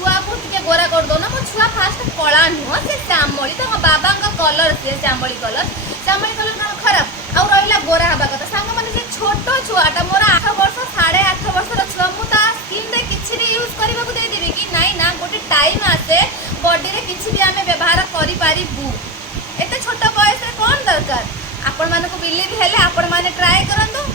छुआ को टिके गोरा कर दो ना मो छुआ फास्ट कला नुह से श्यामली तो बाबा कलर से श्यामली कलर कौन खराब आउ रहा गोरा हवा कथा सांग मैंने से छोट छुआटा मोर 8 वर्ष 8.5 वर्षर छुआ मुझे स्किन रे किछि यूज करबा को देदेबी कि नाई ना गोटे टाइम आसे बॉडी रे किछि भी आमे व्यवहार करि पारिबू एते छोट बयस रे कोन दरकार आपण मानको बिलीव हेले आपण माने ट्राई करंतु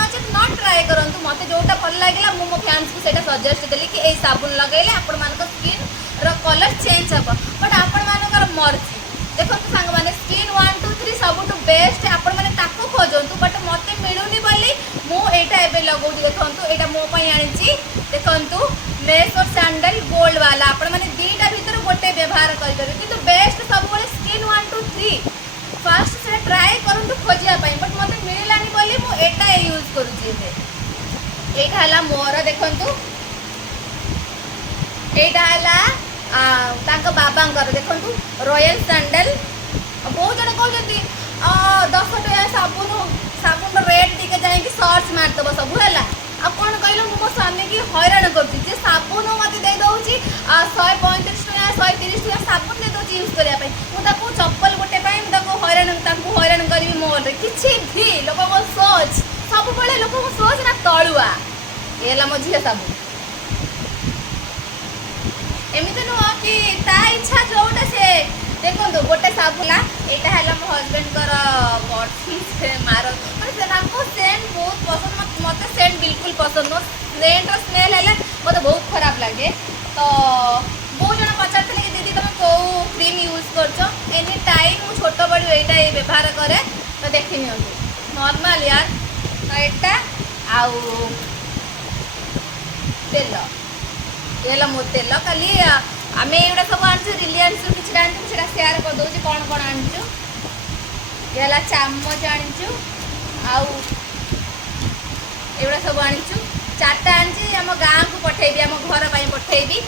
नचेत नॉट ट्राई करंतु मते जोटा भल लागला मु मो फैंस को सेटा सजेस्ट देली कि ए साबुन लगैले आपण मानको स्किन रो कलर चेंज हबो बट आपण मानकर मर्जी देखो सांग माने स्किन 1 2 3 सबटु बेस्ट आपण माने ताको खोजंतु बट मते मिलुनी बोली मु एटा एबे लगौदी देखंतु एटा मो पई आनिची देखंतु मेस और सैंडल गोल्ड वाला आपण माने दीटा भीतर गोटे व्यवहार करि करि किंतु बेस्ट सब बोले स्किन 1 2 3 फास्ट से ट्राई करंतु खोजिया पई बट मते मिललानी बोली मु एटा यूज करूची एटा हला मोर देखंतु एटा हला तांको बाबांकर देखंतु रॉयल सैंडल बहुत जण कहउजंती 10 टका साबुन रेट टिके जाई कि सर्च मार दबो सब हला आ कोन कहलो मो स्वामी की हैरान करती जे साबुन मते दे दउची 135 टका 130 टका साबुन दे दउची यूज करिया पई मु ताको चप्पल गोटे पई मु ताको हैरान करबी मोर किछि भी लोक मो सोच सब बळे लोक मो सोच ना तळुआ एला मो झिया साबुन एमिते नो कि ता इच्छा जोटा से देखो गोटे साबुला एटा हला मो हस्बैंड कर बॉडी से मारो माने से नाको सेंट बहुत पसंद मते सेंट बिल्कुल पसंद नो सेंट रो स्मेल हैले मते बहुत खराब लागे तो बहुत जण पचारतले कि दीदी तुम को क्रीम यूज करछो एनी टाइम मु छोट बड़ी एटा व्यवहार करे तो देखि नियंतु नॉर्मल यार तो एटा आउ तेल एला मो तेल खाली आमे एटा सब आनछु रिलायंस रो किछ आनछु सेटा शेयर कर दउची कोन कोन आनछु एला चामच आनछु आउ एटा सब आनछु चारटा आनछि हम गां को पठेबी हम घर पई पठेबी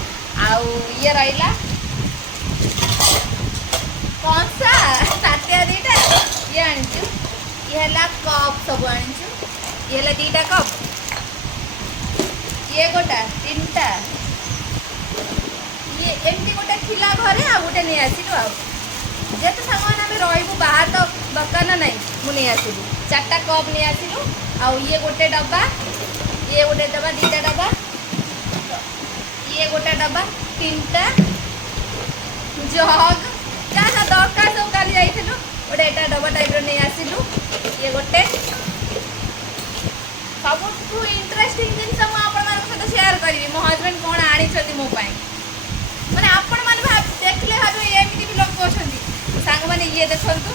आउ ये रहिला कोनसा ताटिया दीटा ये आनछु ये हला कप सब आनछु ये हला दीटा कप ये गोटा तीनटा ये एमती गोटे थिला घरे आ गोटे नहीं आसिलु आ जेते सामान आमे रहिबु बाहर तो दकान नहीं मु नहीं आसिलु चारटा कप नहीं आसिलु आ ये गोटे डब्बा दीटा डब्बा ये गोटे डब्बा तीनटा जग जा दरकार सब काली जाइथिलु गोटे एटा डब्बा टाइप रो नहीं आसिलु ये गोटे सबठु इंटरेस्टिंग जिनस मु आपण मानक सहित शेयर करबी मो हस्बैंड कोन आनी छथि मो पई माने आपण माने देखले भाबे एमिति भी लोग अछंती सांग माने ये देखंतु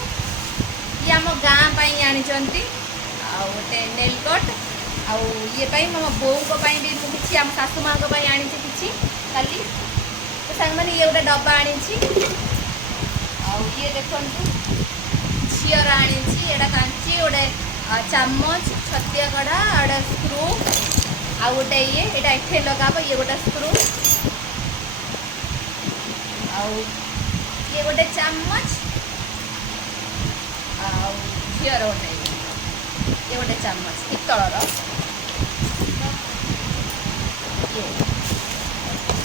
ये हम गां पई आनी छंती आ ओटे नेल कट आ ये पई मम बोउ को पई भी किछि हम सासु मां को पई आनी छी किछि खाली तो सांग माने ये ओटा डब्बा आनी छी आ ये देखंतु छियर आनी छी एडा कांची ओडे चामच छतिया कड़ा एडा स्क्रू आ ओटे ये एडा एठे लगाबो ये गोटा स्क्रू आउ ये गोटे चामच आउ झियर गोटे ये गोटे चामच पितलर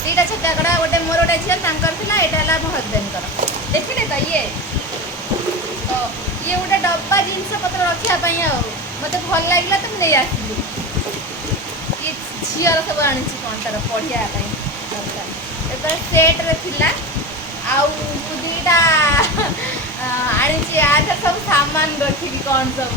दीटा छतिया कड़ा गोटे मोर गोटे झियर तांकर थिला एटा हला मो हस्बैंड कर देखिले त ये तो ये गोटे डब्बा जिनस पत्र रखिया पई आ मते भल लागला त नै आसिली ये झियर सब आनी छी कोनटार पढ़िया पई दरकार एता सेट रे थिला आउ दीटा आनी छी आ सब सामान रखी कौन सब